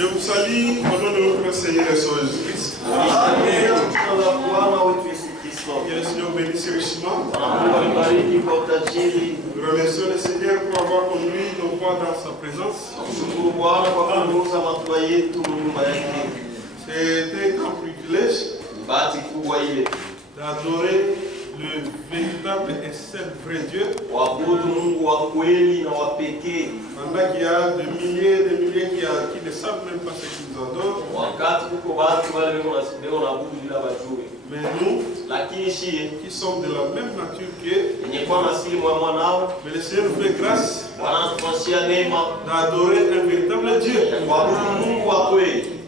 Je vous salue au nom de notre Seigneur et Sauveur Jésus-Christ. Que le Seigneur bénisse richement. Nous remercions le Seigneur pour avoir conduit nos pas dans sa présence. C'est un grand privilège d'adorer le véritable et seul vrai Dieu. Pendant qu'il y a des milliers qui ne savent même pas ce qu'ils nous adorent. Mais nous, qui sommes de la même nature qu'eux, mais le Seigneur nous fait grâce d'adorer un véritable Dieu.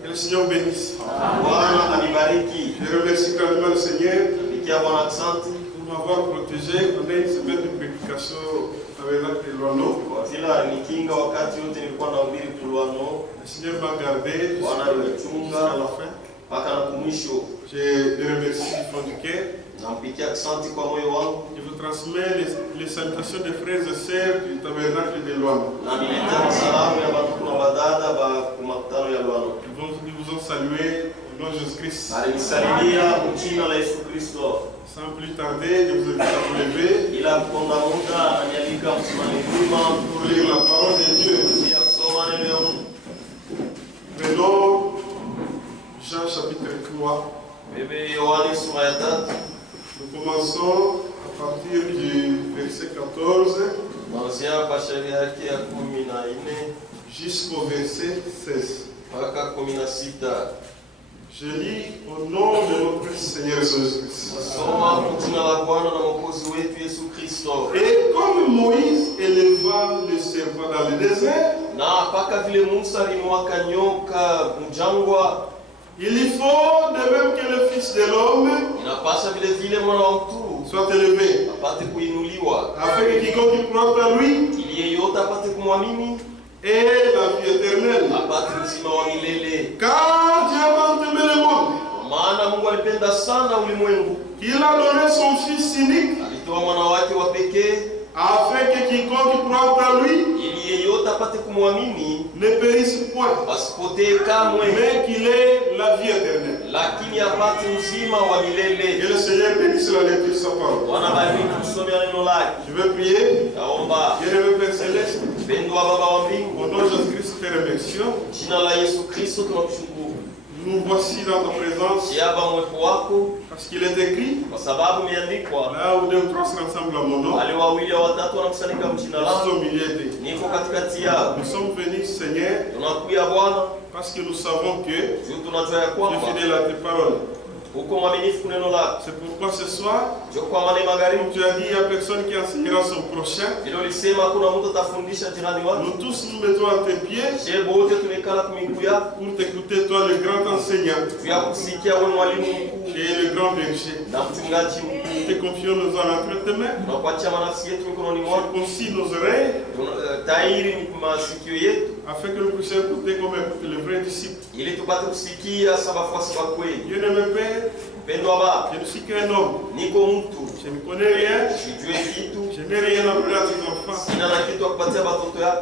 Que le Seigneur bénisse. Je remercie grandement le Seigneur pour m'avoir protégé pendant une semaine de prédication avec l'acte de Luano. Le Seigneur m'a gardé jusqu'à la fin. Je le remercie du fond du cœur. Je vous transmets les salutations des frères et sœurs du tabernacle de Luano. Ils vous ont salué au nom de Jésus-Christ. Sans plus tarder, je vous invite à vous lever pour lire la parole de Dieu. Prenons Jean chapitre 3. Nous commençons à partir du verset 14 jusqu'au verset 16. Je lis au nom de notre Seigneur Jésus-Christ. Et comme Moïse éleva le serpent dans le désert, il y faut de même que le Fils de l'homme soit élevé, afin que quiconque croit en lui ait la vie éternelle. Car Dieu a aimé le monde qu'il a donné son Fils unique, afin que quiconque croit en lui ne périsse point, mais qu'il ait la vie éternelle. Que le Seigneur bénisse la lecture de sa parole. Je veux prier. Bien-aimé Père Céleste, au nom de Jésus-Christ, te remercions. Nous voici dans ta présence parce qu'il est écrit là où deux ou trois sont ensemble à mon nom, je suis au milieu d'eux. Nous sommes venus, Seigneur, parce que nous savons que tu es fidèle à tes paroles. C'est pourquoi ce soir, comme tu as dit, il n'y a personne qui enseignera son prochain. Nous tous nous mettons à tes pieds pour t'écouter, toi le grand enseignant, qui est le grand berger. Nous te confions nos âmes entre tes mains. Circoncis nos oreilles, afin que nous puissions écouter comme écoute le vrai disciple. Bien-aimé Père, je ne suis qu'un homme. Je ne connais rien. Je n'ai rien appris à tes enfants.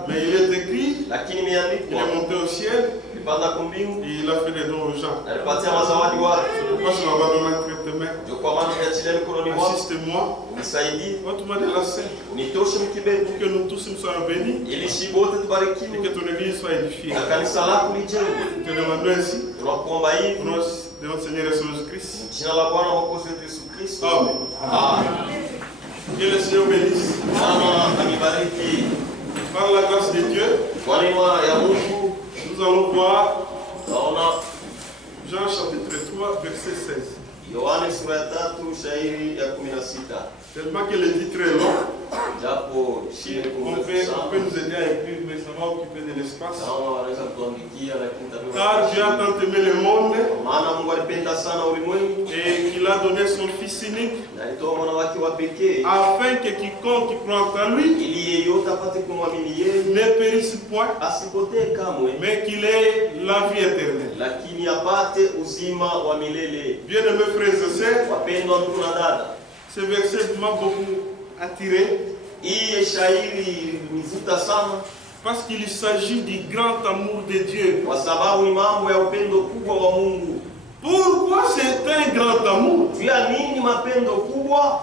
Mais il est écrit, il est monté au ciel, il a fait des dons aux gens. C'est pourquoi je m'abandonne entre tes mains. Assiste-moi. Ôte-moi de la scène, pour que nous tous nous soyons bénis et que ton église soit édifiée. Nous te demandons ainsi, au nom de notre Seigneur Jésus-Christ. Amen. Que le Seigneur bénisse. Par la grâce de Dieu, nous allons voir Jean chapitre 3, verset 16. Tellement que le titre est long, on peut nous aider à écrire, mais ça va occuper de l'espace. Car Dieu a tant aimé le monde et qu'il a donné son Fils unique, afin que quiconque croit en lui ne périsse point, mais qu'il ait la vie éternelle. Bien-aimés frères et sœurs, ce verset m'a beaucoup attiré. Parce qu'il s'agit du grand amour de Dieu. Kwa sababu ni mambo ya upendo kubwa wa Mungu. Pourquoi c'est un grand amour? Juu ya nini mapendo kubwa?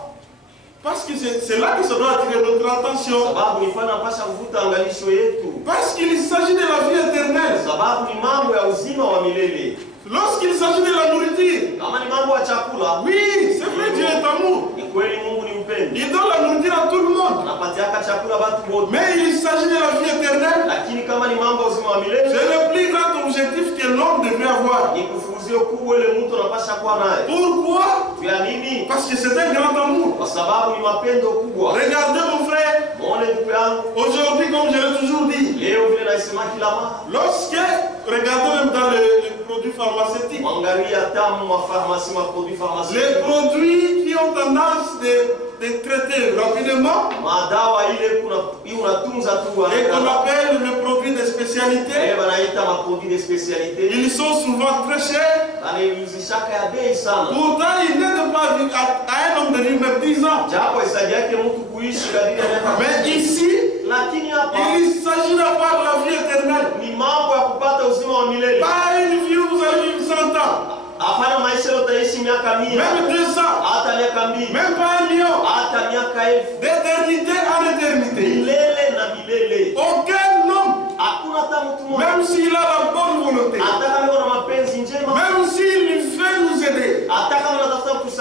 Parce que c'est là que ça doit attirer notre attention. Sababu ni fana pasha kuvuta angalisho yetu. Parce qu'il s'agit de la vie éternelle. Sababu ni mambo ya uzima wa milele. Lorsqu'il s'agit de la nourriture, kama ni mambo ya chakula, oui, c'est vrai, Dieu est amour. Ni kweli Mungu ni upendo. Il donne la nourriture à tout le monde. Anapatiaka chakula watu wote. Mais il s'agit de la vie éternelle. Lakini kama ni mambo ya uzima wa milele, c'est le plus grand objectif que l'homme devrait avoir. Ni kufuzio kubwa ile mtu anapaswa kuwa naye. Pourquoi? Vya nini? Parce que c'est un grand amour. Kwa sababu ni mapendo kubwa. Regardez mon frère. Aujourd'hui, comme je l'ai toujours dit, leo vile naisema kila mara, lorsque, regardez même dans les produits pharmaceutiques, les produits qui ont tendance de traiter rapidement, et qu'on appelle le produit de spécialité, ils sont souvent très chers. Pourtant, ils n'aident pas à un homme de vivre même 10 ans. Mais ici, il s'agit d'avoir la vie éternelle. Pas une vie où vous allez vivre 100 ans. Même 200. Même pas 1 million. D'éternité en éternité. Aucun homme, même s'il a la bonne volonté, même s'il veut nous aider,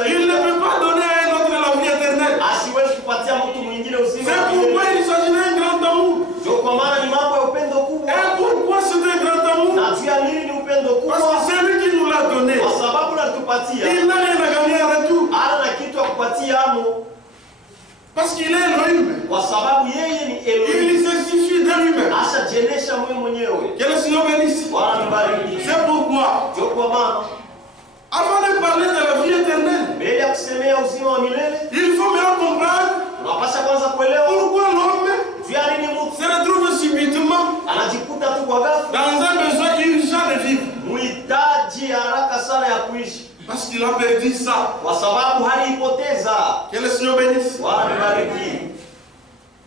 il ne peut pas donner à un autre la vie éternelle. C'est pourquoi il s'agit d'un grand amour. Et pourquoi c'est un grand amour? Parce que c'est lui qui nous l'a donné. Il n'a rien à gagner en retour. Parce qu'il est Elohim. Il se suffit de lui-même. Que le Seigneur bénisse. C'est pourquoi, avant de parler de la vie éternelle, il faut bien comprendre pourquoi l'homme se retrouve subitement dans un besoin urgent de vivre. Parce qu'il a perdu ça. Que le Seigneur bénisse.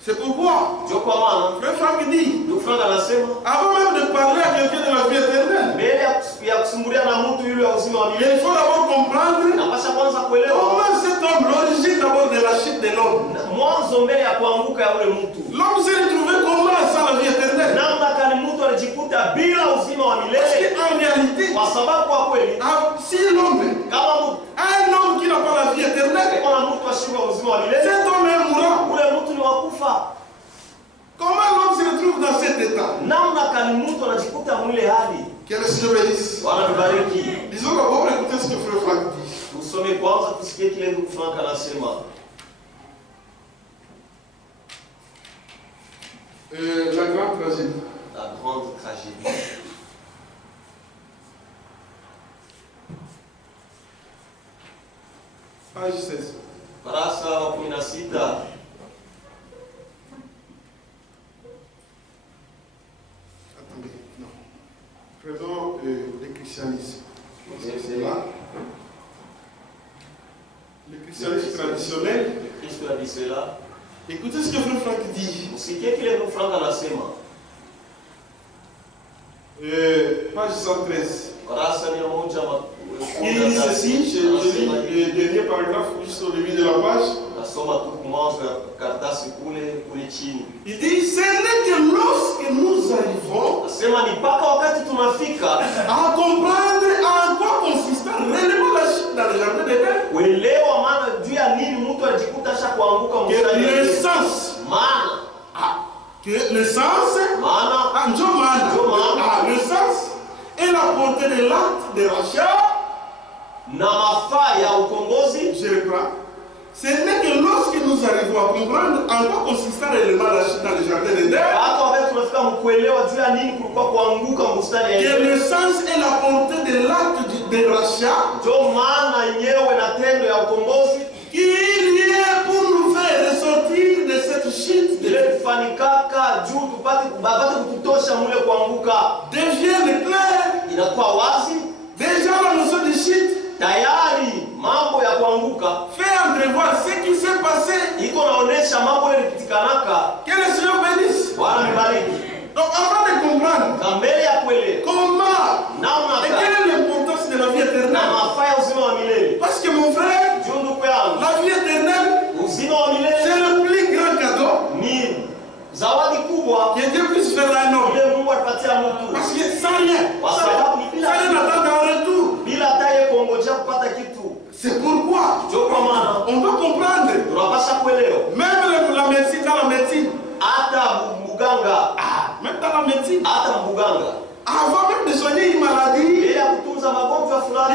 C'est pourquoi Frère Franck dit, avant même de parler à quelqu'un de la vie éternelle, il faut d'abord comprendre comment cet homme, l'origine d'abord de la chute de l'homme. L'homme s'est retrouvé comment sans la vie éternelle? Parce qu'en réalité, si l'homme, un homme qui n'a pas la vie éternelle, cet homme est mourant. Comment l'homme se retrouve dans cet état? Que le Seigneur bénisse. Disons d'abord écoutez ce que Frère Franck dit. La grande tragédie. La grande tragédie. Page 16. Kurasa wa 16. Attendez, non. Prenons le christianisme. C'est là. Le christianisme traditionnel. Le Christ a dit cela. Écoutez ce que Frère Franck dit. Page 113. Il dit ceci, je lis le dernier paragraphe jusqu'au début de la page. Il dit, ce n'est que lorsque nous arrivons à comprendre en quoi consistait réellement la chute dans le jardin d'Éden, que le sens et la portée de l'acte de rachat, je reprends. Ce n'est que lorsque nous arrivons à comprendre en quoi consistait réellement la chute dans le jardin d'Éden, que le sens et la portée de l'acte de rachat, qu'il y est pour nous faire ressortir de cette chute, deviennent clairs. Déjà la notion de chute tayari mambo ya kuanguka fait entrevoir ce qui s'est passé. Iko naonesha mambo yalipitikanaka. Que le Seigneur bénisse. Bwana mbariki. comprendre comment et quelle est l'importance de la vie éternelle. Parce que mon frère, la vie éternelle, c'est le plus grand cadeau que Dieu puisse faire à un homme. Parce que sans rien, ça rien n'attend en retour. C'est pourquoi on doit comprendre. Même la médecine, dans la médecine. Même dans la médecine. Avant même de soigner une maladie,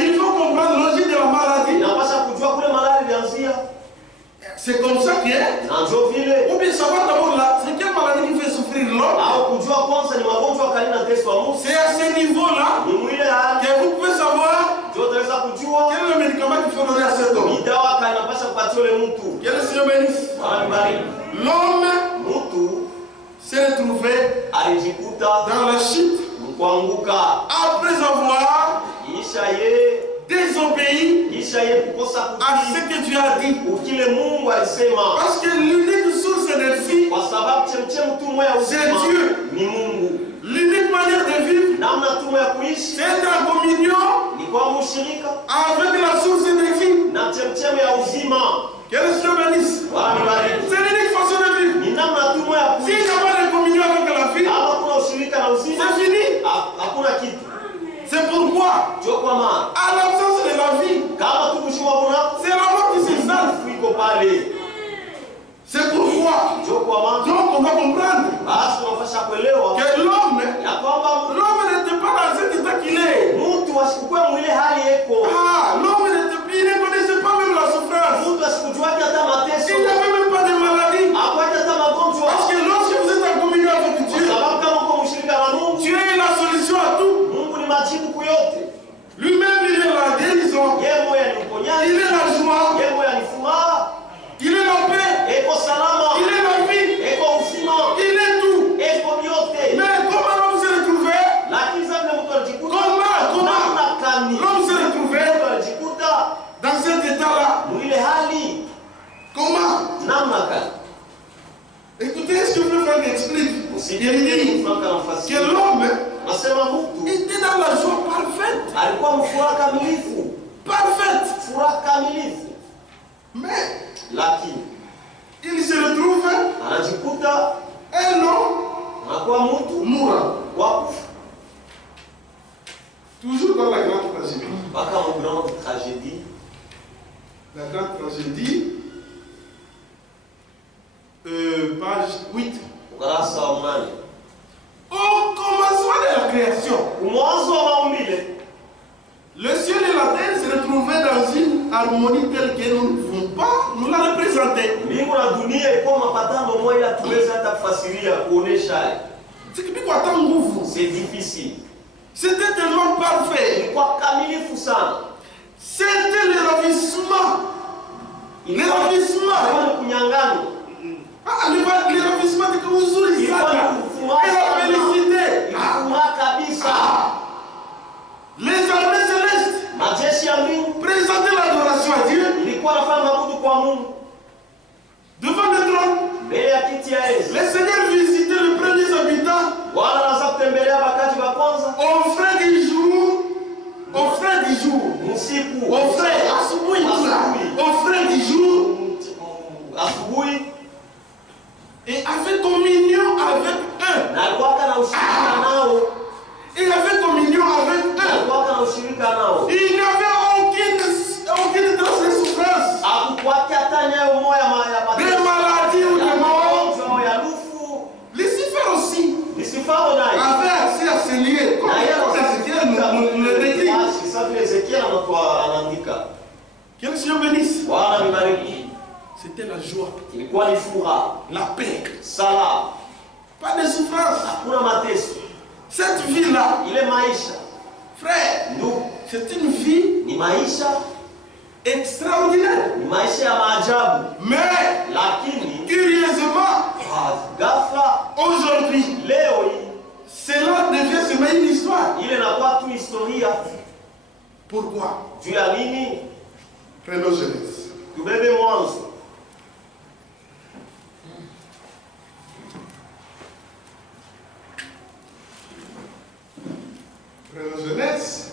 il faut comprendre la logique de la maladie. C'est comme ça qu'il est. Ou bien savoir d'abord là, c'est quelle maladie qui fait souffrir l'homme. C'est à ce niveau-là que vous pouvez savoir quel est le médicament qu'il faut donner à cet homme. Quel est le Seigneur bénisse. L'homme s'est retrouvé dans la chute après avoir désobéi à ce que Dieu a dit. Parce que l'unique source de vie, c'est Dieu. L'unique manière de vivre, c'est être en communion avec la source de vie. Que le Seigneur bénisse. C'est l'unique façon de vivre. S'il n'y a pas de communion avec la vie, c'est fini. C'est pourquoi, à l'absence de la vie, c'est la mort qui s'installe. C'est pourquoi, donc on va comprendre que l'homme n'était pas dans cet état qu'il est. L'homme ne connaissait pas même la souffrance. Il n'avait même pas de maladie. Parce que lorsque vous êtes en communion avec Dieu, Dieu est la solution à tout. Lui-même, il est la guérison. Il est la joie. Il est la paix. Il est la vie. Il est tout. Mais comment l'homme s'est retrouvé? Comment l'homme s'est retrouvé dans cet état-là? Comment? Écoutez ce que le frère explique. Il dit que l'homme était dans la joie parfaite. Parfaite. Mais il se retrouve un homme mourant. Toujours dans la grande tragédie. La grande tragédie, page 8. Au commencement de la création, le ciel et la terre se retrouvaient dans une harmonie telle que nous ne pouvons pas nous la représenter. C'est difficile. C'était tellement parfait. C'était le ravissement. Le ravissement de Kuzuri, et la félicité. Les armées célestes présentaient l'adoration à Dieu devant le trône. Les seigneurs visitaient les premiers habitants. Et avait communion avec eux. Il avait communion avec eux. Il n'y avait aucune trace de souffrance, de maladie ou de mort. Lucifer aussi avait accès à ces lieux. Comme Ézéchiel nous le décrit. Que le Seigneur bénisse. C'était la joie, la paix, pas de souffrance. Cette vie-là, frère, c'est une vie extraordinaire. Mais, curieusement, aujourd'hui, cela devient seulement une histoire. Pourquoi? Prenons Genèse. Genèse.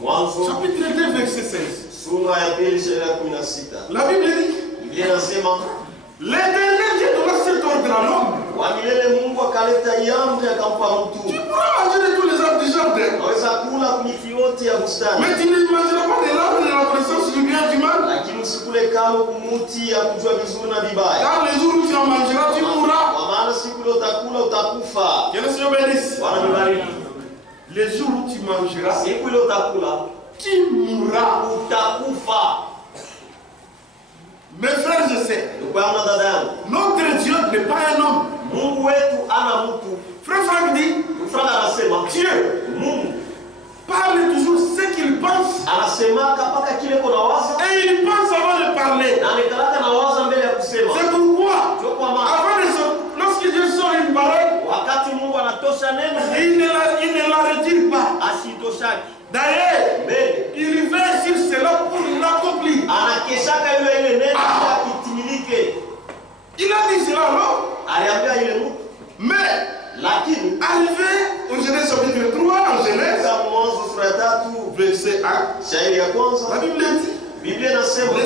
Chapitre 2, verset 16. La Bible dit, l'Éternel Dieu donna cet ordre à l'homme. Tu pourras manger de tous les arbres du jardin, mais tu ne mangeras pas de l'arbre de la connaissance du bien et du mal. Car les jours où tu en mangeras, tu mourras. Que le Seigneur bénisse. Les jours où tu mangeras, tu mourras. Mes frères et sœurs, notre Dieu n'est pas un homme. Frère Franck dit, Dieu parle toujours ce qu'il pense. Et il pense avant de parler. C'est pourquoi, lorsque Dieu sort une parole, il ne la retire pas. D'ailleurs, il veut sur cela pour l'accomplir. Il a dit cela, non? Mais, arrivé au Genèse chapitre 3, en Genèse, verset 1, la Bible dit, le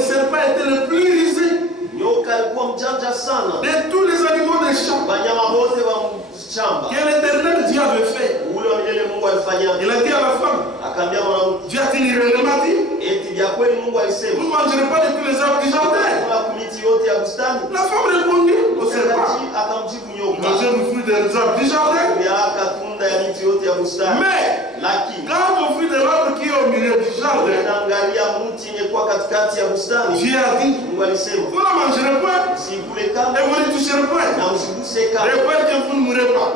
serpent était le plus rusé de tous les animaux des champs que l'Éternel Dieu avait fait. Il a dit à la femme, Dieu a-t-il réellement dit, vous ne mangerez pas de tous les arbres du jardin? La femme répondit au serpent, mangez le fruit des arbres du jardin. Mais, quand au fruit de l'arbre qui est au milieu du jardin, Dieu a dit, vous ne mangerez pas et vous ne toucherez pas. Et que vous ne mourrez pas.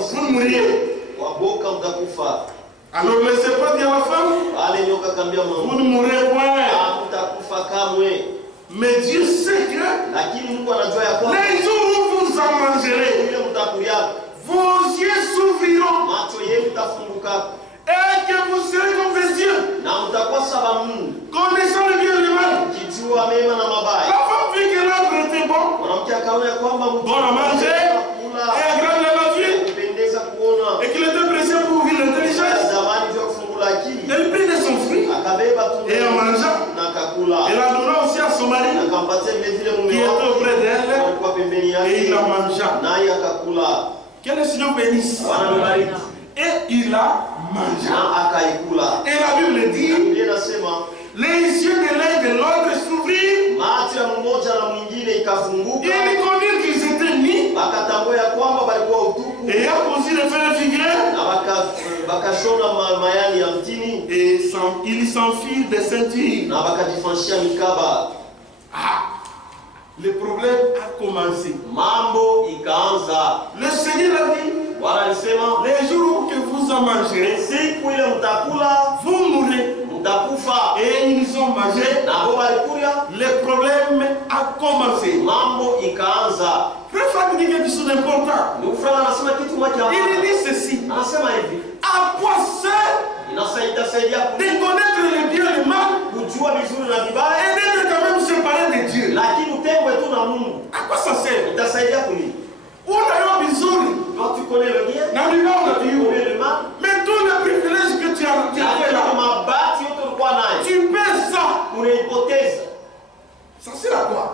Vous ne mourriez. Alors le serpent dit à la femme, vous ne mourrez point. Mais Dieu sait que les jours où vous en mangerez, vos yeux s'ouvriront et que vous serez comme des dieux, connaissant le bien et le mal. La femme vit que l'arbre était bon, bon à manger et agréable à la vue, et qu'il était précieux pour ouvrir l'intelligence. Elle prit de son fruit et en mangeant, elle en donna aussi à son mari qui était auprès d'elle, et il en mangea. Que le Seigneur bénisse. Et il a mangé. Et la Bible dit, les yeux de l'un de l'autre s'ouvrirent. Et ils connurent qu'ils étaient nus. Et a posé le feu de figuier. Et ils s'enfilent des ceintures. Le problème a commencé. Le Seigneur a dit, les jours que vous en mangerez, vous mourrez. Et ils ont mangé. Le problème a commencé. Frère Franck dit quelque chose d'important. Il dit ceci. À quoi sert de connaître le bien et le mal et d'être quand même séparé de Dieu? À quoi ça sert? On a eu besoin. Quand tu connais le bien, tu connais le mal. Mais tous les privilèges que tu as fait là, tu paies ça. Ça sert à quoi?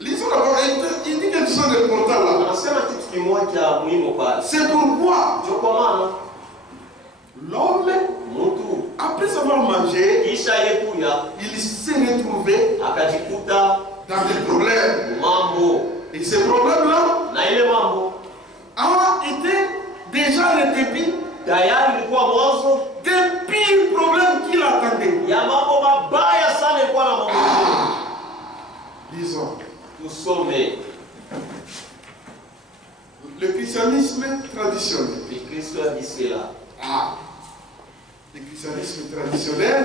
Lisons d'abord, il dit quelque chose d'important là. C'est pourquoi l'homme, après avoir mangé, il s'est retrouvé dans des problèmes. Et ces problèmes-là a été déjà le début des pires problèmes qu'il attendait. Disons. Le christianisme traditionnel. Le christianisme traditionnel.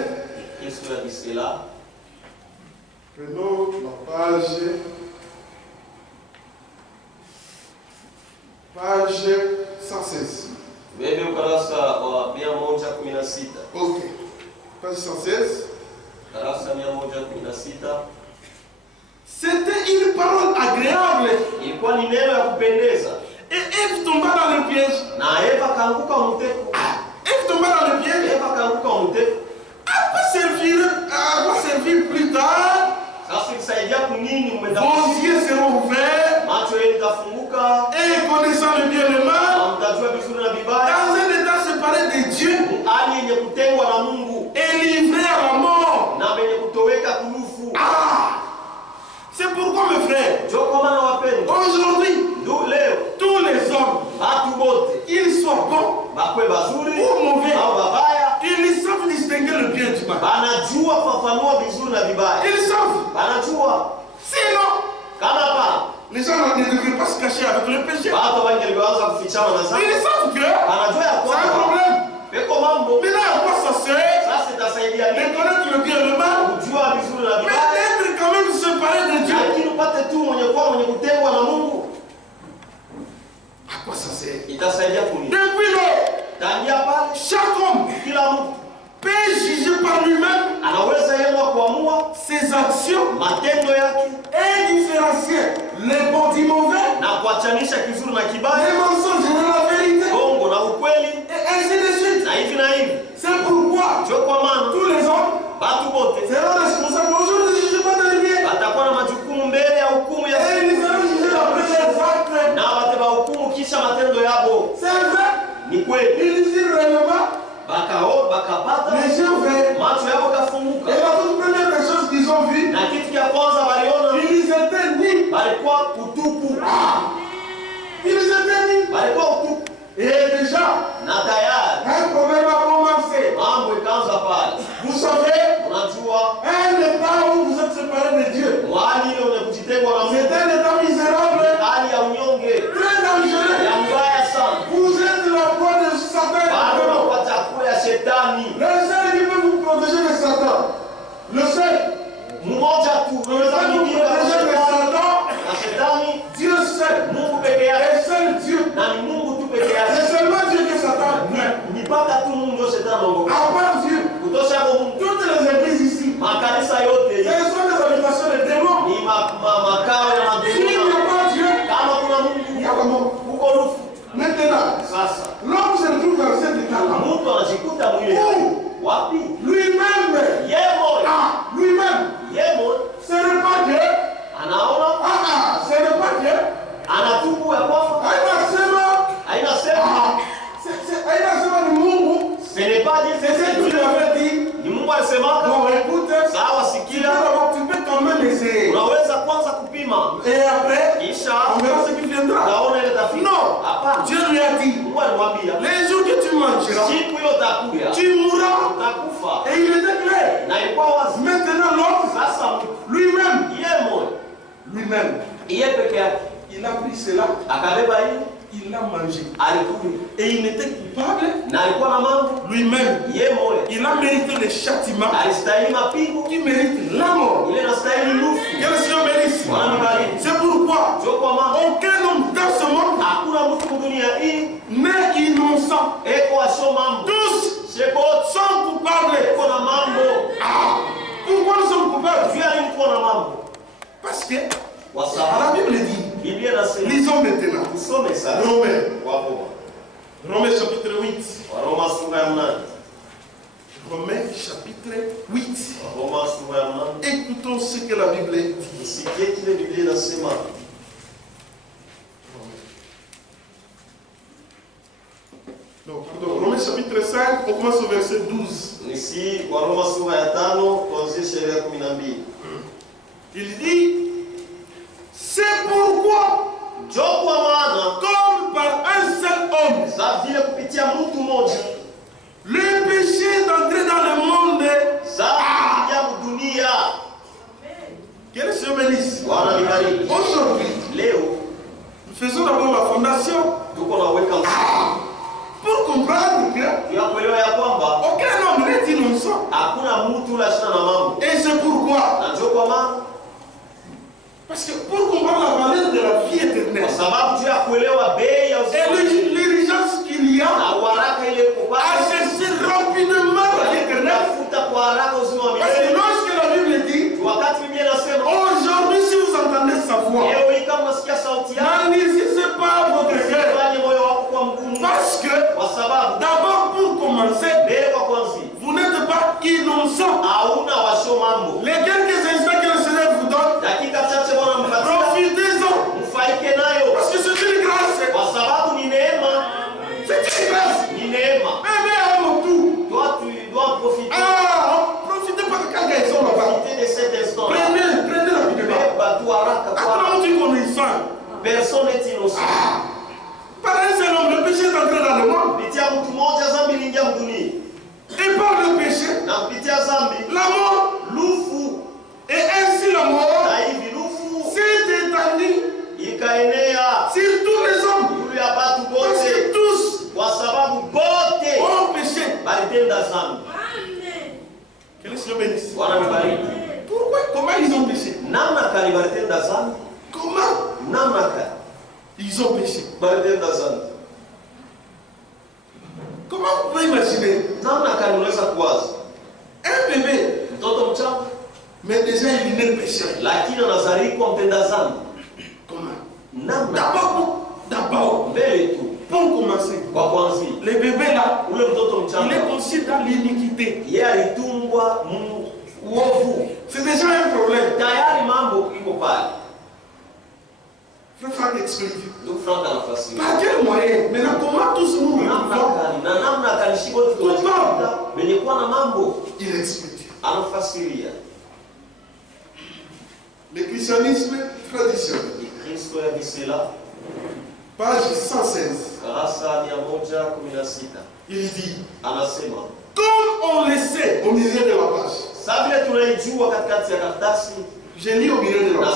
Prenons la page 116. Ok. Page 116. C'était une parole agréable. Et Ève tomba dans le piège. Na Eva kaanguka mtego. Eve tomba dans le piège. Eva kaanguka mtego. Va servir plus tard. Vos yeux seront ouverts. Et connaissant le bien et le mal. Dans un état séparé de Dieu. Et livré à la mort. C'est pourquoi mes frères. Aujourd'hui. Tous les hommes. Ils soient bons. Ou mauvais. Ils savent distinguer le bien du mal. Ils savent. Sinon, les gens ne devraient pas se cacher avec le péché. Ils savent que c'est un problème. Maintenant, à quoi ça sert de connaître le bien et le mal, mais d'être quand même séparé de Dieu? À quoi ça sert? Depuis lors, chaque homme peut juger par lui-même ses actions et différencier les bons du mauvais, les mensonges et la vérité, et ainsi de suite. C'est pourquoi tous les hommes seront responsables aujourd'hui du jugement de l'Église. Et ils seront jugés après leurs actes. C'est vrai. Ils disent réellement. Les yeux ouverts. Et la toute première des choses qu'ils ont vues, ils étaient nus. Ils étaient nus. Et déjà, un problème a commencé. Vous savez, un état où vous êtes séparés de Dieu, c'est un état misérable, très dangereux. Vous êtes la proie de Satan. Le seul qui peut vous protéger de Satan, le seul qui peut vous protéger de Satan, Dieu seul, et seul Dieu. C'est seulement Dieu que Satan craint. À part Dieu, toutes les églises ici, ce sont des habitations de démons. S'il n'y a pas Dieu, il y a la mort. Maintenant, l'homme se trouve dans cet état-là. Lui-même, ce n'est pas Dieu. Ce n'est pas Dieu. Ce n'est pas Dieu, c'est ce que tu avais dit. Bon, écoute, tu peux quand même essayer. Et après, on verra ce qui viendra. Non, Dieu lui a dit, les jours que tu mangeras, tu mourras. Et il était clair. Maintenant, l'homme, lui-même, il a pris cela. Il l'a mangé. Et il n'était coupable. Lui-même, il a mérité le châtiment qui mérite la mort. Que le Seigneur bénisse. C'est pourquoi aucun homme dans ce monde n'est innocent. Tous sont coupables. Pourquoi nous sommes coupables? Parce que la Bible dit, lisons maintenant. Romains chapitre 8. Romains chapitre 8. Écoutons ce que la Bible dit. Non, pardon. Romains chapitre 5, on commence au verset 12. Il dit, c'est pourquoi, comme par un seul homme, le péché est entré dans le monde. Que le Seigneur bénisse. Aujourd'hui, nous faisons d'abord la fondation. Pour comprendre que aucun homme n'est innocent. Et c'est pourquoi. Parce que pour comprendre la valeur de la vie éternelle et l'urgence qu'il y a à chercher rapidement la vie éternelle. Parce que lorsque la Bible dit, aujourd'hui si vous entendez sa voix, n'endurcissez pas votre cœur. Parce D'abord, pour commencer, vous n'êtes pas innocent. Les quelques instants que le Seigneur vous donne, profitez-en. Parce que c'est une grâce. C'est une grâce. Mais avant tout, toi, tu dois profiter. Profitez pas de quelqu'un qui sont là-bas. Profitez de cet instant. Prenez rapidement. Après, on dit qu'on est innocent. Personne n'est innocent. Par un seul homme, le péché est entré dans le monde. Et par le péché, la mort, et ainsi la mort s'est étendue sur tous les hommes. Parce que tous ont péché. Que le Seigneur bénisse. Pourquoi? Comment ils ont péché? Comment? Ils ont péché. Comment vous pouvez imaginer? Un bébé, mais déjà il est né pécheur. Comment? D'abord, pour commencer, le bébé là, il est conçu dans l'iniquité. C'est déjà un problème. Frère Franck explique. Par quel moyen? Maintenant, comment tous nous il explique. Le christianisme traditionnel. Page 116. Il dit, comme on le sait au milieu de la page. Je lis au milieu de la page.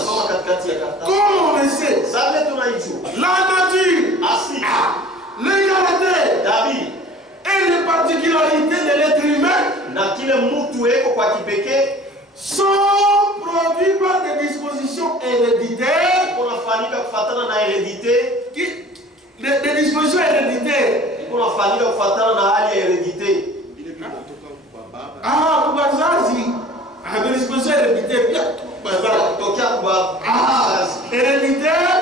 Comme on le sait, la nature, le caractère et les particularités de l'être humain sont produits par des dispositions héréditaires. Des dispositions héréditaires. Des dispositions héréditaires. Héréditaire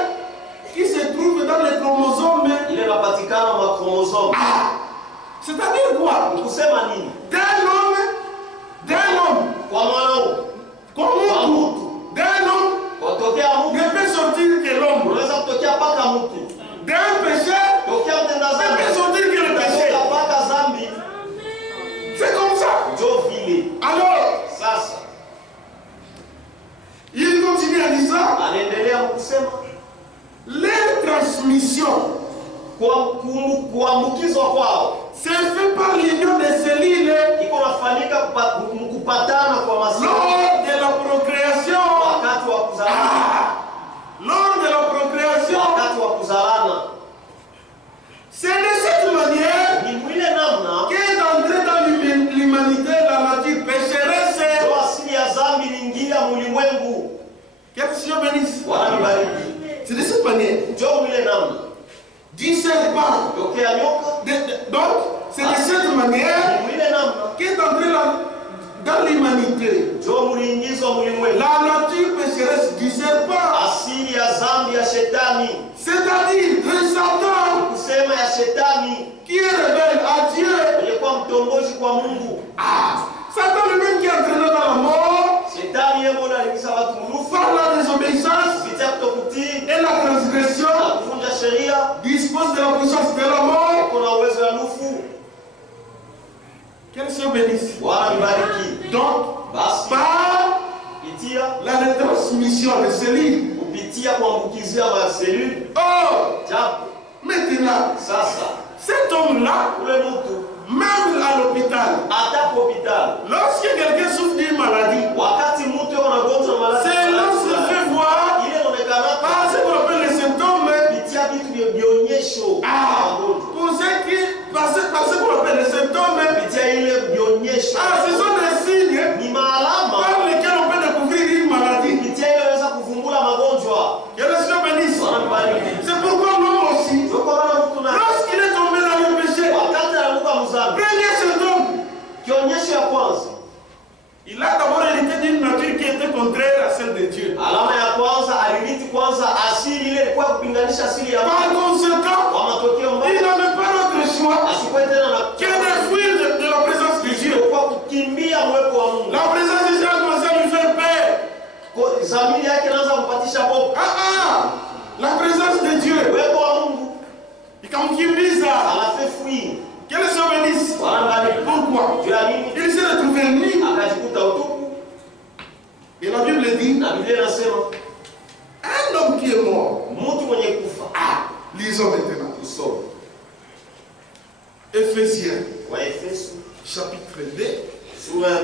qui se trouve dans les chromosomes. C'est-à-dire quoi? D'un homme ne peut sortir que l'homme. D'un péché ne peut sortir que le péché. C'est comme ça. Alors, il continue à dire ça. Les transmissions c'est fait par l'union des cellules lors de la procréation. Lors de la procréation. C'est de cette manière qu'est entrée dans l'humanité la nature pécheresse. Que le Seigneur bénisse. C'est de cette manière. Du serpent. Donc, c'est de cette manière qu'est entrée dans l'humanité la nature pécheresse du serpent. C'est-à-dire de Satan qui est rebelle à Dieu. Satan lui-même qui est entraîné dans la mort par la désobéissance et la transgression dispose de la puissance de la mort. Que le Seigneur bénisse. Donc, par la retransmission des cellules. Maintenant, cet homme-là, même à l'hôpital, lorsque quelqu'un souffre d'une maladie, c'est lorsqu'il se fait voir par ce qu'on appelle les symptômes. Par ce qu'on appelle les symptômes, ce sont des signes par lesquels on peut découvrir une maladie. Que le Seigneur bénisse. C'est pourquoi l'homme aussi, lorsqu'il est tombé dans le péché, premier symptôme, il a d'abord hérité d'une nature qui était contraire à celle de Dieu. Par conséquent, il n'avait pas d'autre choix Dhamiri yake inaanza kupatisha boka. La présence de Dieu. Uwepo wa Mungu. Ikamkimbiza. Anafait fuir. Quel est son bénéfice? Pourquoi? Il s'est retrouvé nu. Akajikuta utupu. Et la Bible dit, na Biblia inasema un homme qui est mort. Mtu mwenye kufa. Lisons maintenant. Tusome. Éphésiens. Waefeso. Chapitre 2. Sura ya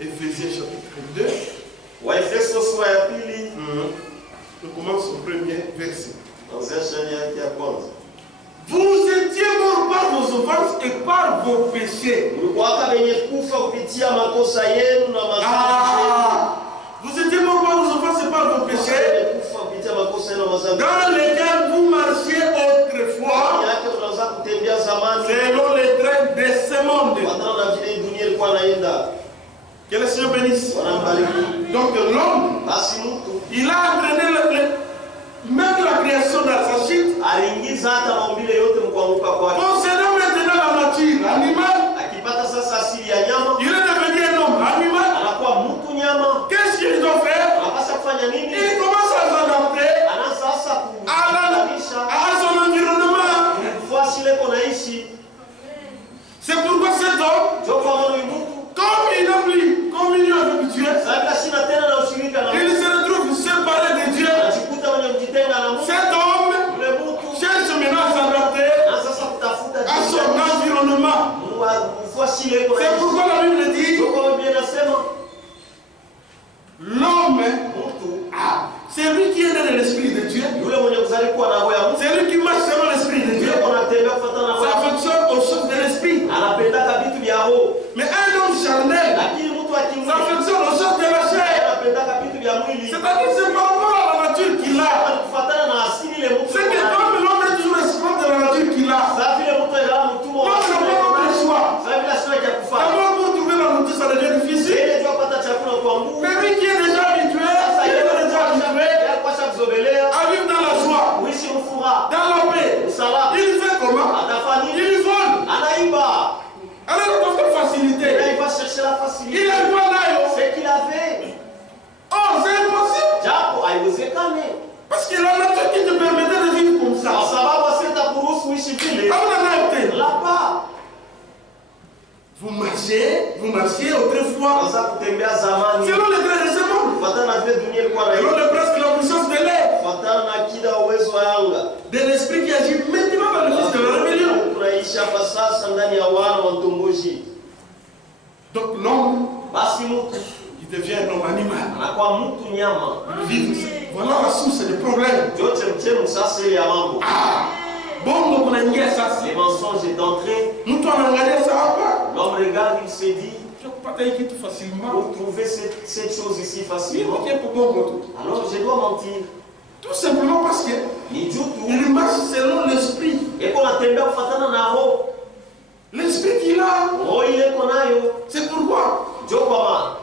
Éphésiens chapitre 2. Waefeso sura ya pili. Je commence au premier verset. Vous étiez morts par vos offenses et par vos péchés. Vous étiez morts par vos offenses et par vos péchés, dans lesquels vous marchiez autrefois, selon les traits de ce monde. Que le Seigneur bénisse. Donc l'homme, il a entraîné même la création dans sa chute. Possédant maintenant la nature animale, il est devenu un homme animal. Qu'est-ce qu'il doit faire? Il commence à s'adapter à son environnement. C'est pourquoi cet homme, comme il n'a plus communion avec Dieu, il se retrouve séparé de Dieu. Cet homme cherche maintenant à s'adapter à son environnement. C'est pourquoi la Bible dit l'homme, c'est lui qui est né de l'esprit de Dieu. C'est lui qui marche selon l'esprit de Dieu. Ça fonctionne aux choses de l'esprit. Mais un homme charnel, ça fonctionne aux choses de la chair. C'est-à-dire c'est par rapport à la nature qu'il a. C'est que comme l'homme est toujours responsable de la nature qu'il a, l'homme n'a pas d'autre choix. D'abord pour trouver la nourriture, ça devient difficile. Mais lui qui est déjà habitué, à vivre dans la joie, dans la paix, il fait comment? Il vole. Alors il doit facilité. Il va chercher la facilité. Il a quoi là? C'est qu'il avait. Oh, c'est impossible. Parce que la nature qui te permettait de vivre comme ça. Là-bas. Vous marchiez autrefois. Selon les traits de ce monde. Selon le presque la puissance de l'air. De l'esprit qui agit maintenant dans le fils de la rébellion. Donc l'homme, il devient un homme animal. Voilà la source des problèmes. Bon, les mensonges est entré. L'homme regarde, il se dit, pour trouver cette chose ici facilement, alors je dois mentir. Tout simplement parce que il marche selon l'esprit. L'esprit qu'il a, c'est pourquoi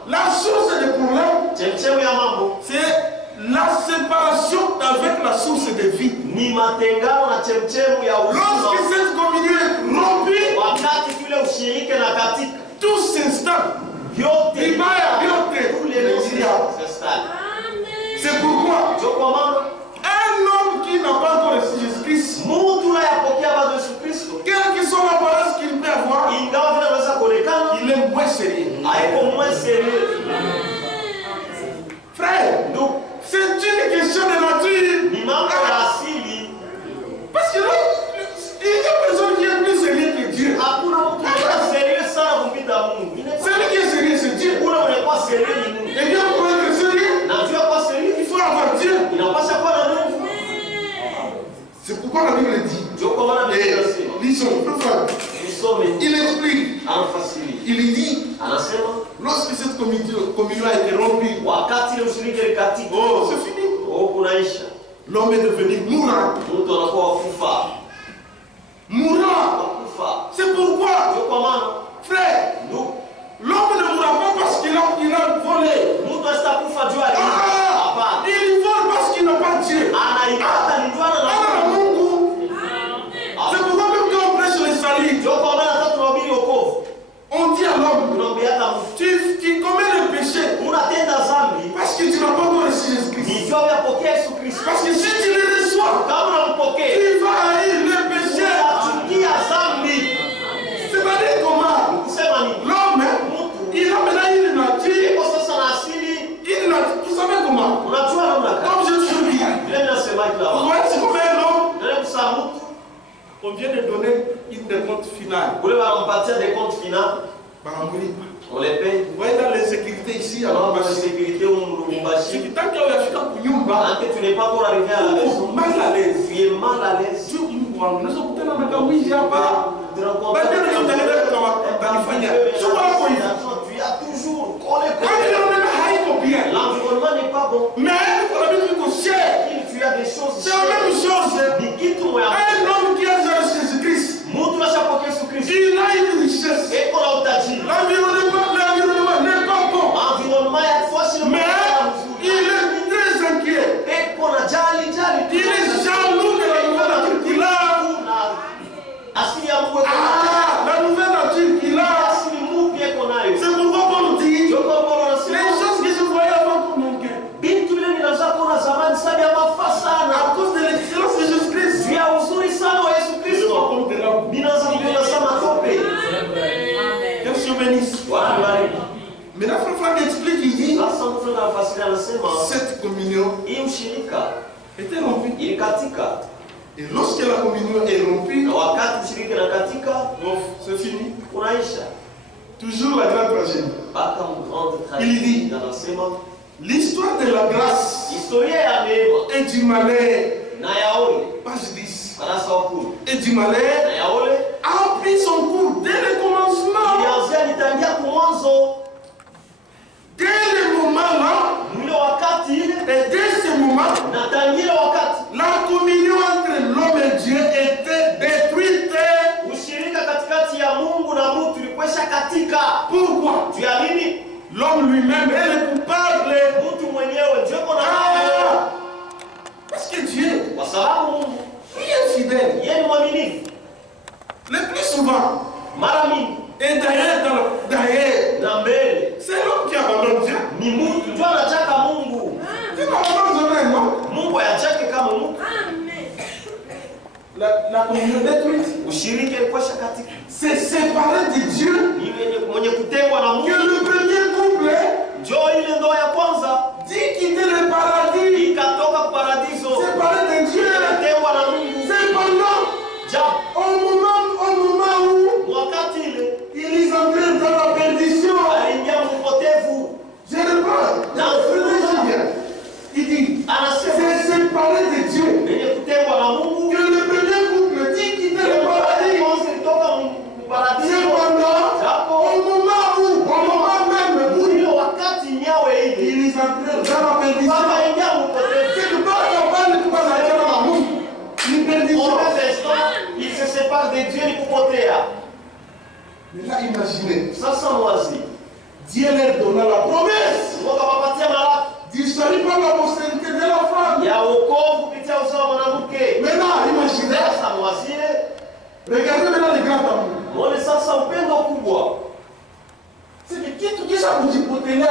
la source des problèmes, c'est la séparation avec la source de vie. Lorsque cette communion est rompue, tout s'installe. C'est pourquoi un homme qui n'a pas encore reçu Jésus-Christ, quelle que soit l'apparence qu'il peut avoir, il est moins sérieux. Frère, c'est une question de nature. Parce que là, il y a personne qui est plus sérieux que Dieu. Celui qui est sérieux, c'est Dieu. Et bien pour être sérieux, il faut avoir Dieu. C'est pourquoi la Bible dit. Lisons, il explique. Il dit, lorsque cette communion a été rompue, oh, c'est fini. L'homme est devenu mourant. Mourant. C'est pourquoi, frère, l'homme ne mourra pas parce qu'il a volé. Il vole parce qu'il n'a pas Dieu. C'est pourquoi même quand on prêche le salut, on dit à l'homme, tu commets le péché parce que tu n'as pas comptes finaux. Vous voulez partir des comptes finaux? On les paye. Vous voyez dans les sécurités ici, alors la sécurité, tant que tu n'es pas encore arrivé à la maison, mal à l'aise. Tu es mal à l'aise. Tu as toujours l'environnement n'est pas bon. Mais tu as des choses. C'est la même chose. Un homme qui a Jésus-Christ. Il a une richesse. L'environnement n'est pas bon. Mais il est très inquiet. Il est jaloux de la nouvelle nature qu'il a. La nouvelle nature qu'il a. C'est pourquoi on dit les choses que je voyais avant pour mon cœur. À cause de l'excellence de Jésus-Christ. Que Dieu bénisse. Maintenant, Frère explique, il dit cette communion était rompue. Et lorsque la communion est rompue, c'est fini. Toujours la grande tragédie. Il dit l'histoire de la grâce et du malheur, page 10, et du malheur a pris son cours dès le commencement. Dès le moment là, et dès ce moment, la communion entre l'homme et Dieu était détruite. Pourquoi? L'homme lui-même est le coupable. Parce que Dieu, il est fidèle. Le plus souvent, et d'ailleurs, c'est l'homme qui abandonne Dieu. Tu n'abandonnes jamais, non? La communion détruite. C'est séparé de Dieu. Que le premier couple dit quitter le paradis. Séparé de Dieu. Cependant, au moment où ils entrent dans la perdition, je reprends. Il dit, c'est séparé de Dieu. Que le premier couple dit quitter le paradis. Cependant, au moment même où ils entrent dans la perdition, c'est pas capable de passer dans la mouche. Une perdition. Il se sépare de Dieu et mais là, imaginez. Dieu leur donna la promesse. Du salut par la postérité de la femme. Maintenant, imaginez. Regardez maintenant les grands amours. C'est que qui ça vous dit pour tenir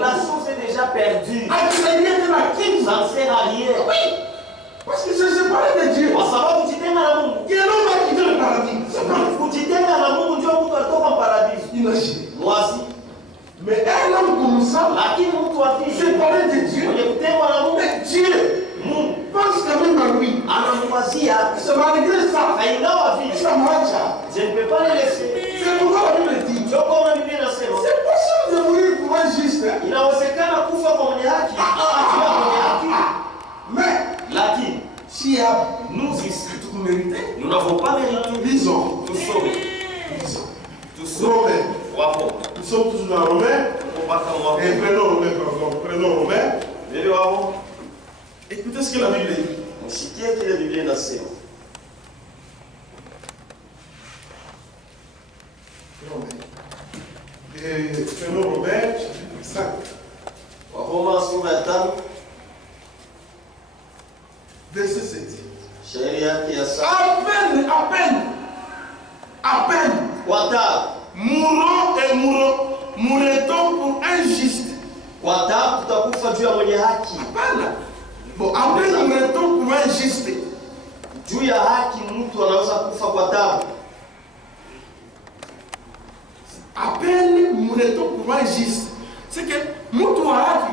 la chose est déjà perdue. Ça ne sert à rien. Oui. Parce que c'est séparé de Dieu. Quel homme va quitter le paradis? Imagine. Mais un homme comme ça, séparé de Dieu, mais Dieu pense quand même à lui. C'est malgré ça. Ça marche. Je ne peux pas le laisser. C'est pourquoi la Bible dit c'est possible de mourir pour un juste. Mais si nous ici tout mérité, nous n'avons pas mérité. Lisons. Nous sommes. Romains. Bravo. Nous sommes toujours dans Romains. Et prenons Romains. Écoutez ce que la Bible dit. Et prenons Romains, chapitre 5. Romains sur la table. Verset 7. À peine. Mourrait-on pour un juste. À peine mourrait-on pour un juste. Juu ya haki mtu anaweza kufa kwa taabu. À peine mourrait-on pour un juste. C'est que mtu wa haki.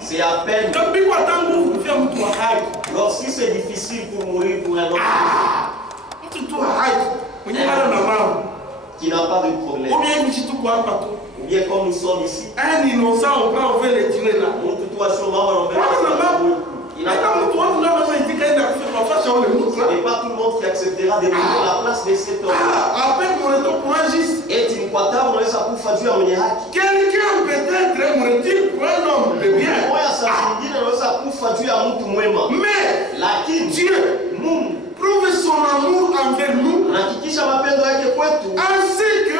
C'est à peine. Alors si c'est difficile. difficile pour mourir pour un homme qui n'a pas de problème. Ou bien comme nous sommes ici. Un innocent, on veut le tuer là. Il n'a pas tout le monde qui acceptera de prendre la place de cet homme. Et tu ne crois pas, on laisse à kufa Dieu à mon haki. Quelqu'un peut-être mourrait-il pour un homme de bien. Mais Dieu prouve son amour envers nous. Ainsi que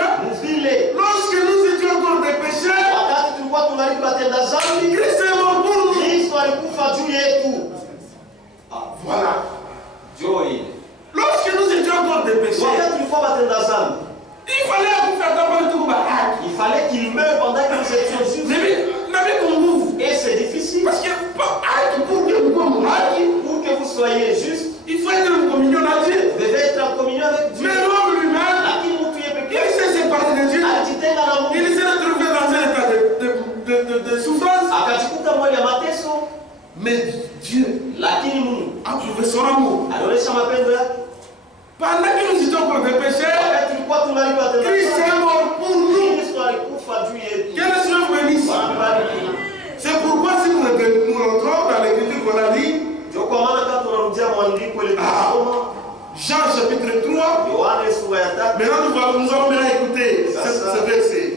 lorsque nous étions encore des pécheurs, Christ est mort pour nous. Voilà. Lorsque nous étions encore des pécheurs, il fallait qu'il meure pendant que nous étions justes. Et c'est difficile. Parce que pour que vous soyez juste, il faut être en communion avec Dieu. Vous devez être en communion avec Dieu. Mais l'homme lui-même, il s'est séparé de Dieu. Il s'est retrouvé dans un état de souffrance. Mais Dieu a prouvé son amour. Pendant que nous étions encore des pécheurs, Christ est mort pour nous. Que le Seigneur bénisse. C'est pourquoi si nous rentrons dans l'écriture qu'on a dit, Jean chapitre 3, maintenant nous allons écouter ce verset.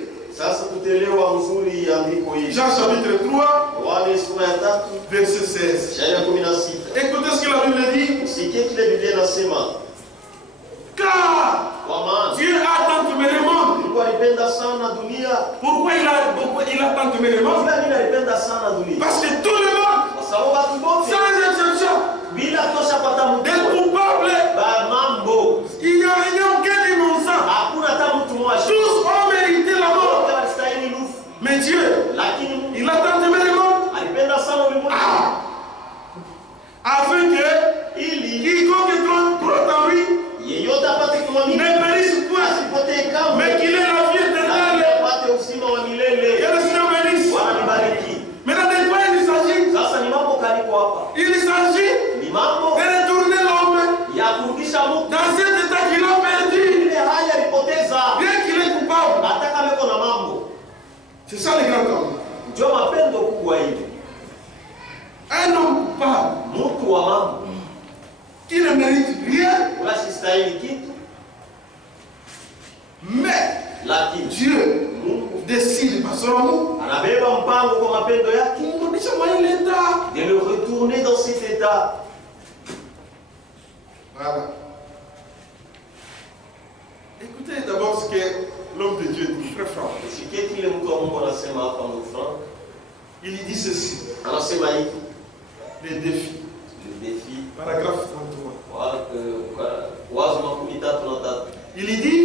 Jean chapitre 3, verset 16. Écoutez ce que la Bible dit. Car Dieu a tant aimé le monde. Pourquoi il a tant aimé le monde? Parce que tout le monde, sans exception, des coupables, il n'y a aucun innocent. Tous ont mérité la mort. Mais Dieu, il a tant aimé le monde afin que quiconque croit en lui ne périsse point, mais qu'il ait la vie éternelle. Que le Seigneur bénisse. Maintenant, de quoi il s'agit? Il s'agit de retourner l'homme dans cet état qu'il a perdu, bien qu'il est coupable. C'est ça le grand homme. Un homme coupable qui ne mérite rien, mais Dieu décide par son amour de le retourner dans cet état. Voilà. Écoutez d'abord ce que l'homme de Dieu dit, très franc. Il dit ceci. Les défis. Paragraphe 33. Il dit,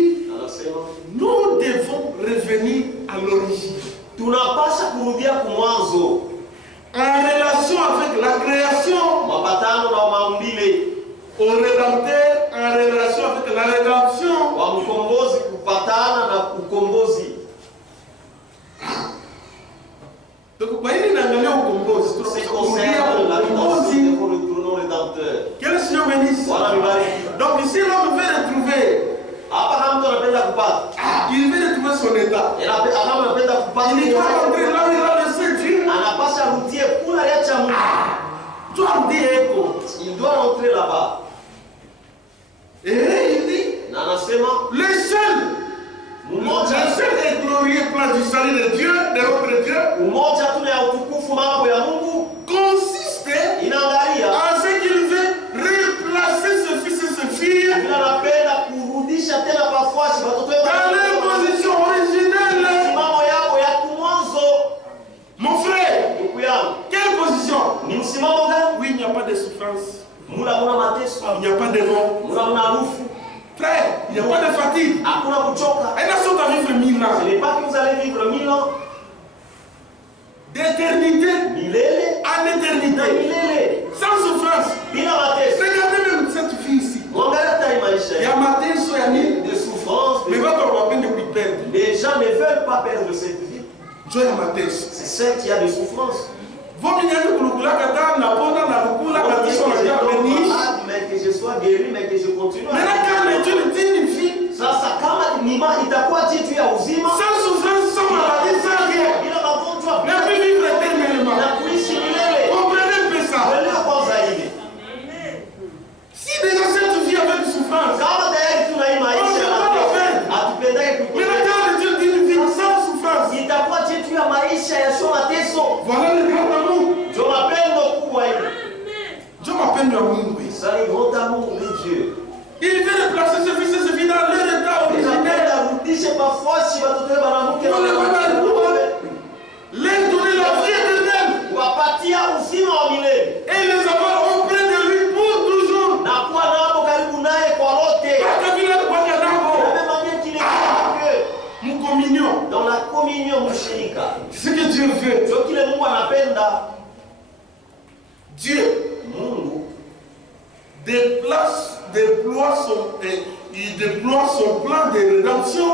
nous devons revenir à l'origine. En relation avec la création. Au rédempteur, en relation avec la rédemption. Donc, vous voyez, il a gagné au Combozi. C'est concernant la rédemption, nous retournons rédempteur. Que le Seigneur bénisse. Donc, ici, l'homme veut retrouver. Il veut retrouver son état. Il doit rentrer là où il a laissé Dieu. Il doit rentrer là-bas. Et il dit, le seul et glorieux plan du salut de Dieu, de notre Dieu, consiste en ce qu'il veut replacer ce fils et ce fille dans leur position originelle. Mon frère, quelle position? Oui, il n'y a pas de souffrance. Il n'y a pas de mort. Frère, il n'y a pas de fatigue. Et nous sommes à vivre 1000 ans. Ce n'est pas que vous allez vivre 1000 ans. D'éternité en éternité. Sans souffrance. Regardez même cette fille ici. Il y a matin, il y a nuit. De souffrance. Mais votre peine de lui perdre. Les gens ne veulent pas perdre cette vie. C'est certes qu'il y a des souffrances. Mais que je sois guéri, mais que je continue. Sasa kama nima itakuwa jitu ya uzima. Sans souffrance, sans maladie, sans rien. Bila magonjwa. Mais puis vivre éternellement. Na kuishi milele. Comprenez un peu ça. Elewa kwanza hili. Si déjà cette vie avec souffrance, kama tayari tuna hii maisha ya atupendake mais la terre de Dieu dit une vie sans souffrance. Itakuwa jitu ya maisha ya sio mateso. Voilà le grand amour. Jo mapendo kubwa hili. Jo mapendo ya Mungu. Ça le grand amour de Dieu. Il veut replacer ce fils et ce vie dans leur état originel. Arudishe pafoshi watoto wa mwanamke na les donner la vie éternelle. Kuwapatia uzima wa milele. Et les avoir auprès de lui pour toujours. Na kuwa nao karibu naye kwa lote. Mon communion. Dans la communion mshirika. C'est ce que Dieu veut. Ndio kile Mungu anapenda. Dieu, Mungu il déploie son plan de rédemption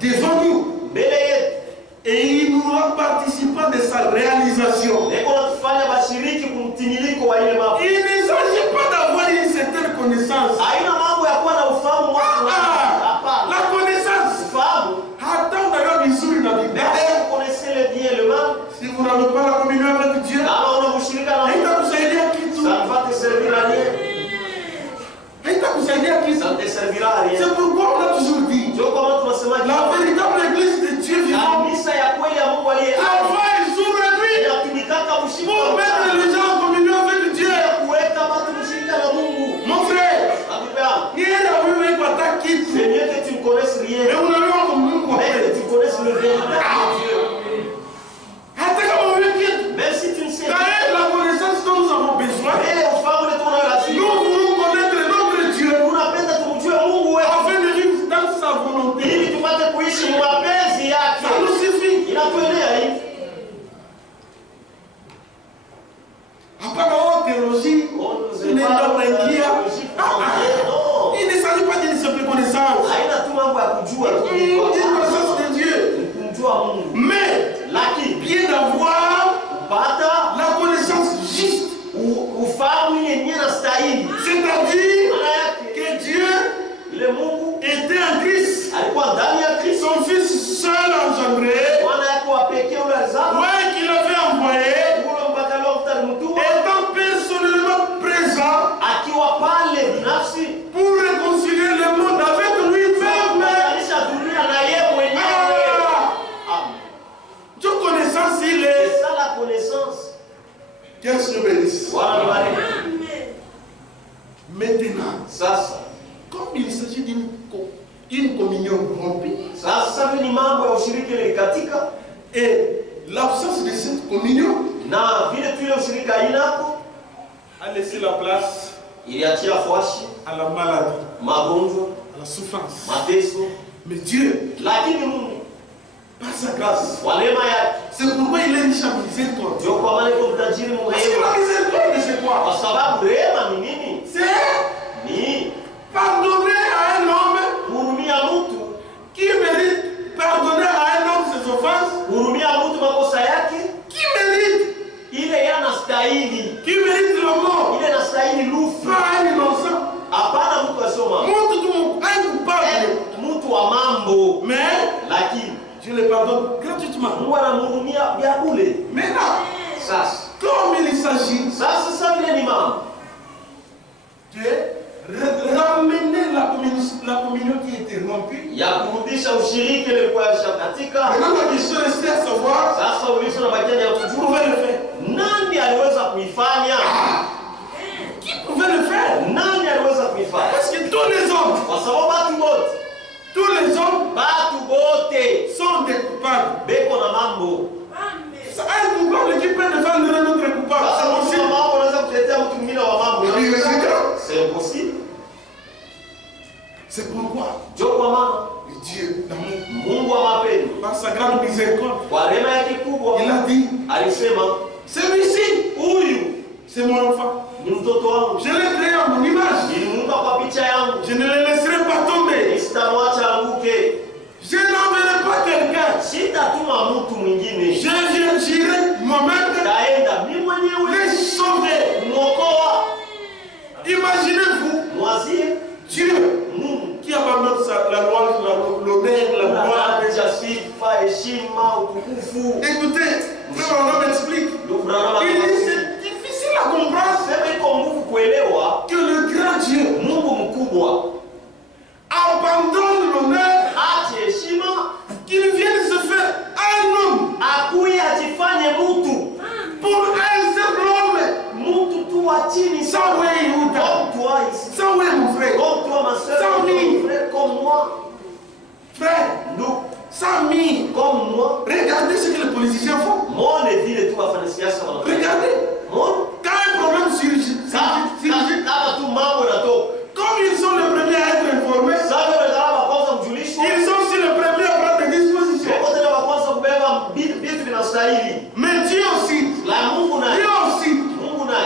devant nous. Et il nous rend participants de sa réalisation. Il ne s'agit pas d'avoir une certaine connaissance. La connaissance. Si vous n'avez pas la communion avec Dieu, ça ne va te servir à rien. Ça ne te servira à rien. C'est pourquoi on a toujours dit la véritable église de Dieu vivant travaille jour et nuit pour mettre les gens en communion avec Dieu. Mon frère, c'est mieux que tu ne connaisses rien, mais que tu connaisses le véritable Dieu. Même si tu ne sais pas la connaissance dont nous avons besoin, nous voulons connaître notre Dieu afin de vivre dans sa volonté. Ça nous suffit. Hapana wa théologie, il ne s'agit pas d'une simple connaissance. Une connaissance de Dieu. Mais bien d'avoir la connaissance juste. C'est-à-dire que Dieu était en Christ. Son fils seul engendré, qu'il avait envoyé, étant personnellement présent pour réconcilier le monde avec lui-même. Dieu connaissance, il est. C'est ça la connaissance. Qu'elle se bénisse. Maintenant, ça. Comme il s'agit d'une communion rompue, et l'absence de cette communion a laissé la place à la maladie, à la souffrance. Mais Dieu, par sa grâce, c'est pourquoi il est riche en miséricorde. Parce que la miséricorde, c'est quoi? C'est pardonner à un homme qui mérite pardonner à un homme ses offenses, qui mérite le mort, pas un innocent, un coupable, mais je le pardonne gratuitement. Maintenant, comme il s'agit de ramener la communion qui était rompue, maintenant la question est à savoir qui pouvait le faire. Qui pouvait le faire? Parce que tous les hommes sont des coupables. Un coupable qui peut défendre un autre coupable, c'est impossible. C'est pourquoi Dieu d'amour, par sa grande miséricorde, il a dit, celui-ci, c'est mon enfant. Je l'ai créé à mon image. Je ne le laisserai pas tomber. Je n'enverrai pas quelqu'un. Je viendrai Écoutez, frère Branham m'explique. Il dit c'est difficile à comprendre que le grand Dieu abandonne l'honneur, qu'il vienne se faire un homme pour un seul homme. Sans mon frère, sans moi, frère, nous, sans comme moi. Regardez ce que les politiciens font. Regardez, quand un problème surgit, comme ils sont les premiers à être informés, ils sont aussi les premiers à prendre des dispositions. Mais Dieu aussi,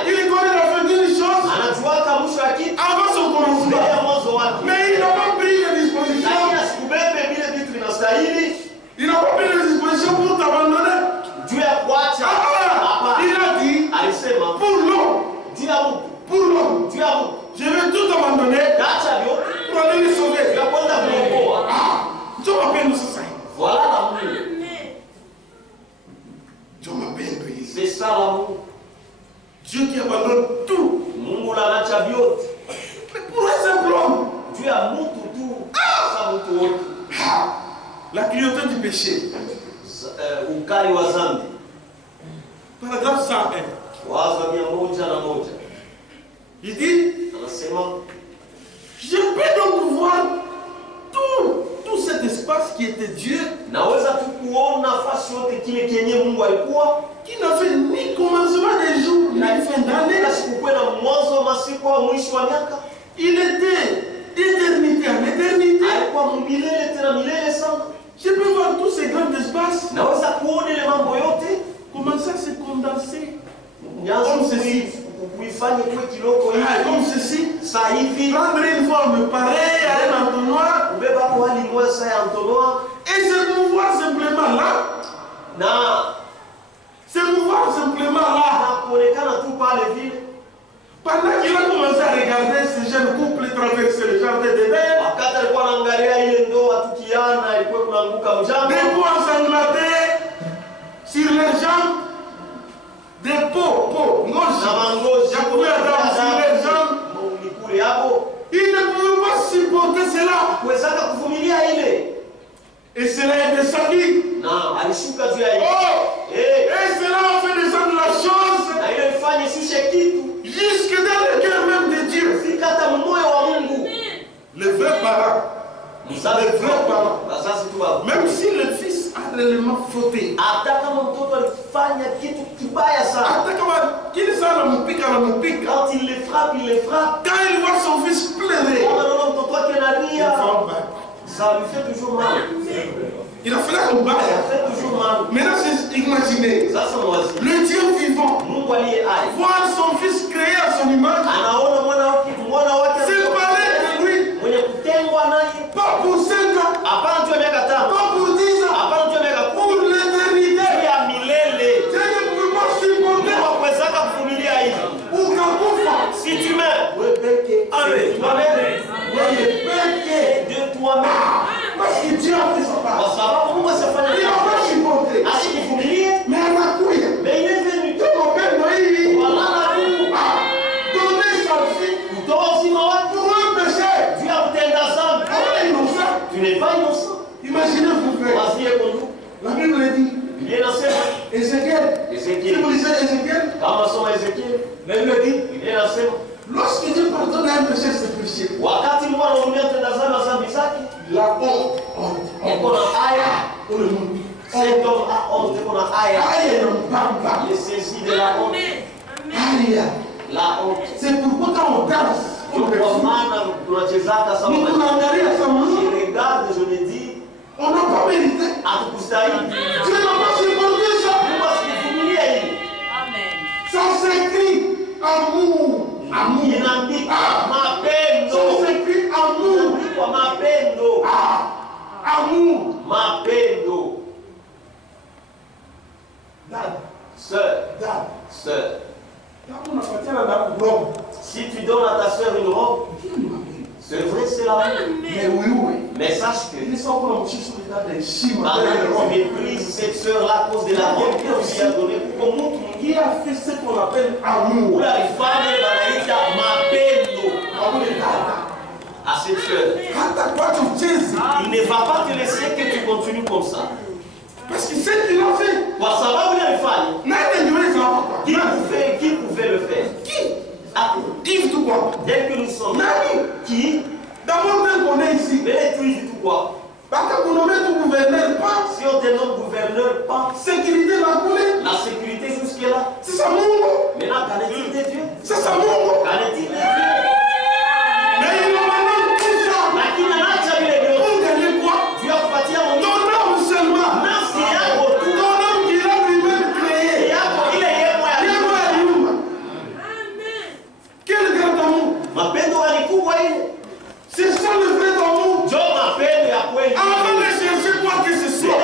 il connaît la fin d'une chose avant son commencement. Mais il n'a pas pris les dispositions. Il n'a pas pris les dispositions pour t'abandonner. Il a dit pour l'homme, je vais tout abandonner pour aller les sauver. Dieu m'appelle nous ça. Voilà l'amour. Dieu m'appelle nous. C'est ça l'amour. Dieu qui abandonne tout. Mais pour un simple homme. Dieu a tout. La cruauté du péché. Ukali wa dhambi. Paragraphe 101. Wazo 101. Il dit, je peux donc voir tout cet espace qui était Dieu, qui n'a fait ni commencement des jours, ni fin d'année. Il était d'éternité en éternité. Je peux voir tous ces grands espaces. Comment ça s'est condensé comme ceci. Comme ceci. Prendre une forme pareille à un entonnoir. Et se mouvoir simplement là. Pendant qu'il a commencé à regarder ces jeunes couples traverser le jardin d'Éden, des peaux ensanglantés sur les jambes, des peaux, sur les jambes, il ne pouvait pas supporter cela. Et cela est descendu. Et cela a fait descendre la chose jusque dans le cœur même de Dieu. Le vrai parent, même si le fils a réellement fauté, quand il les frappe, quand il voit son fils pleurer, ça lui fait toujours mal. Il a fait la combat. Maintenant, imaginez le Dieu vivant voir son fils créé à son image, séparé de lui, pas pour 5 ans, pas pour 10 ans, pour l'éternité. Dieu ne pouvait pas supporter. Ou quand si tu meurs, de toi-même. Parce que Dieu a fait sa part. Il n'a pas supporté. Mais elle a couillé. Mais il est venu. Tout mon père Moïse. Voilà donner sa fille pour un péché. Dieu a obtenu ta somme. Innocent. Tu n'es pas innocent. Imaginez-vous, frère. La Bible dit. Ézéchiel. Si vous lisez Ézéchiel. La Bible dit. Lorsque Dieu pardonne un péché, c'est péché. La honte. C'est pourquoi quand on danse, on n'a pas mérité. Dieu n'a pas supporté ça. Ça s'écrit amour. Ça s'écrit amour. Amour. Dad. Sœur. Si tu donnes à ta sœur une robe, c'est vrai, c'est l'amour. Mais oui. Mais sache que tu méprises cette sœur-là à cause de la guerre que tu lui as donnée. Qui a fait ce qu'on appelle amour à cette sœur. Il ne va pas te laisser que tu continues comme ça. Parce que c'est qu'il a fait. Qui pouvait le faire? Qui tout quoi? Dès que nous sommes là. Qui? D'abord, dès qu'on est ici. Mais tu dis tout quoi? Parce que vous nommez tout gouverneur, pas. Si on te nomme gouverneur, pas. Sécurité, la coulée. La sécurité jusque-là. C'est ça, mon. Maintenant, qu'en est-il de Dieu? C'est ça, mon. Qu'en est-il de Dieu? Mais il a maintenant tout ça. Lakini anacha vile vyote. Pour gagner quoi? Tu as kupatia mon ton homme seulement. Nafsi yako tu. Ton homme qui l'a lui-même créé. Yako ile yemo ya Yuma. Quel grand amour. Mapendo ni kubwa ile. C'est ça le vrai amour. Jo mapendo ya kweli. Avant de chercher quoi que ce soit.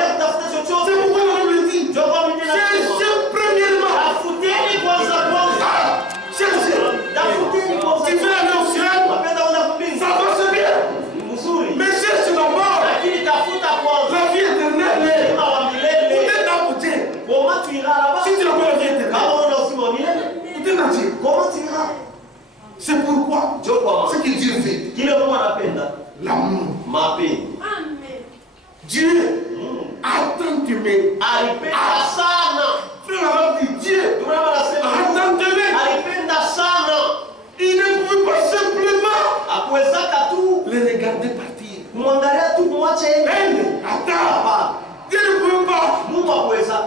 C'est pourquoi la Bible dit. Cherchez premièrement. Tafuteni kwanza. Cherchez. Tafuteni kwanza. Tu veux aller au ciel. Mapendo unakubiri. Ça va se bien. Mzuri. Mais cherche d'abord. Lakini tafuta kwanza. La vie éternelle. Uzima wa milele. Peut-être à côté. Comment tu iras là-bas? Si tu n'as pas la vie éternelle. Kama una uzima wa milele. Peut-être à Dieu. Comment tu iras? C'est pourquoi. Ce que Dieu fait. Kile Mungu anapenda. L'amour. Mapendo. Dieu attend que mes alipenda sana. Frère alors dit Dieu attend que mes alipenda sana. Il ne pouvait pas simplement akuwezaka tu les regarder partir. Kumwangalia tu kumwacha yeye. Attends. Dieu ne pouvait pas. Mungu akuweza.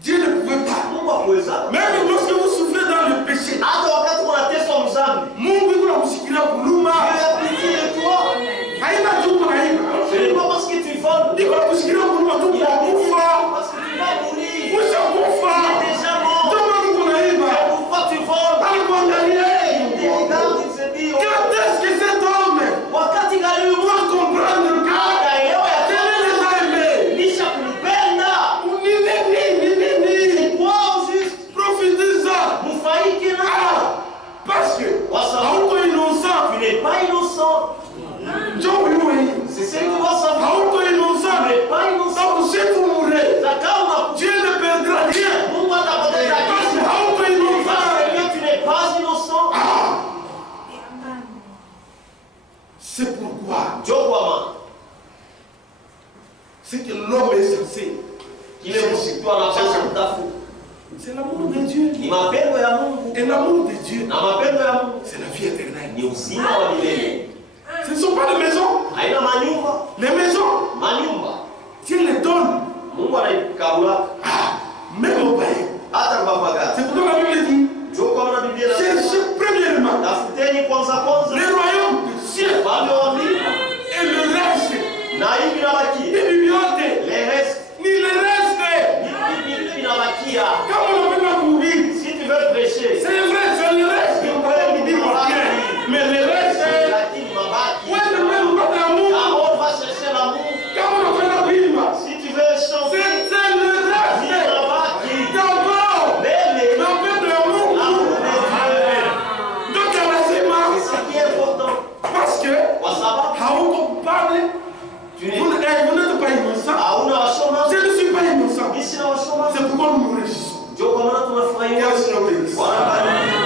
Dieu ne pouvait pas. Mungu akuweza. Même lorsque vous souffrez dans le péché. Hata wakati unateswa mzambi. Mungu yuko anakushikilia kuluma. Dieu a pitié de toi. Haina tu kwa haina. Ce n'est pas parce que tu voles. Yuko anakushikilia kuluma tu kwa kufa. Parce que tu vas mourir. Ushakufa. Tu es déjà mort. Kama uko na hiba. Pourquoi tu voles? Alikuangalia. Il te regarde, il se dit. Quand est-ce que cet homme wakati gani doit comprendre que Dieu les a aimés? Lisha kunipenda. C'est quoi au juste? Profitez-en. Mufaike na. Parce que hauko innocent. Tu n'es pas innocent. C'est ce que tu dois savoir. Hauko innocent. Tu n'es pas innocent. Donc si vous mourrez, Dieu ne perdra rien. Mungu atakutenda Parce que kitu. hauko innocent. Parce que tu n'es pas innocent. C'est pourquoi Jokwama. c'est que l'homme est censé. Kile msitu anapaswa kutafuta. C'est l'amour de Dieu. Ni mapendo ya Mungu. Et l'amour de Dieu, Na mapendo ya Mungu c'est la vie éternelle. ni uzima wa milele. Ce ne sont pas les maisons. Haina manyumba. Les maisons, Manyumba. Dieu les donne. Mungu anaikabula. Même au païen. Hata mbapagati. C'est pourquoi la Bible dit. Jokwama na Biblia. Cherchez premièrement Tafuteni kwanza kwanza. le royaume du ciel Ufalme wa mbingu. et le reste. Na hivi vinabakia. Ni vyote. Les restes. Ni le reste. Ni vinabakia. Comme on appelle la courir. Si tu veux prêcher. C'est vrai, c'est le reste. On peut lui dire bien. Mais le reste. Lakini mabaki. Ouais, le même pas d'amour. Quand on va chercher l'amour. Comme on appelle la Bible. Si tu veux chanter. C'est le reste. Ni mabaki. D'abord. Mele. L'amour de l'amour. L'amour de Dieu. Donc, à la sémence. C'est ce qui est important. Parce que. Kwa sababu. Hauko pale. Tu Vous n'êtes pas innocent. hauna washoma. Je ne suis pas innocent. Mimi sina washoma. C'est pourquoi nous nous réjouissons. Ndio kwa maana tunafurahia. Merci, Seigneur. Bwana bariki.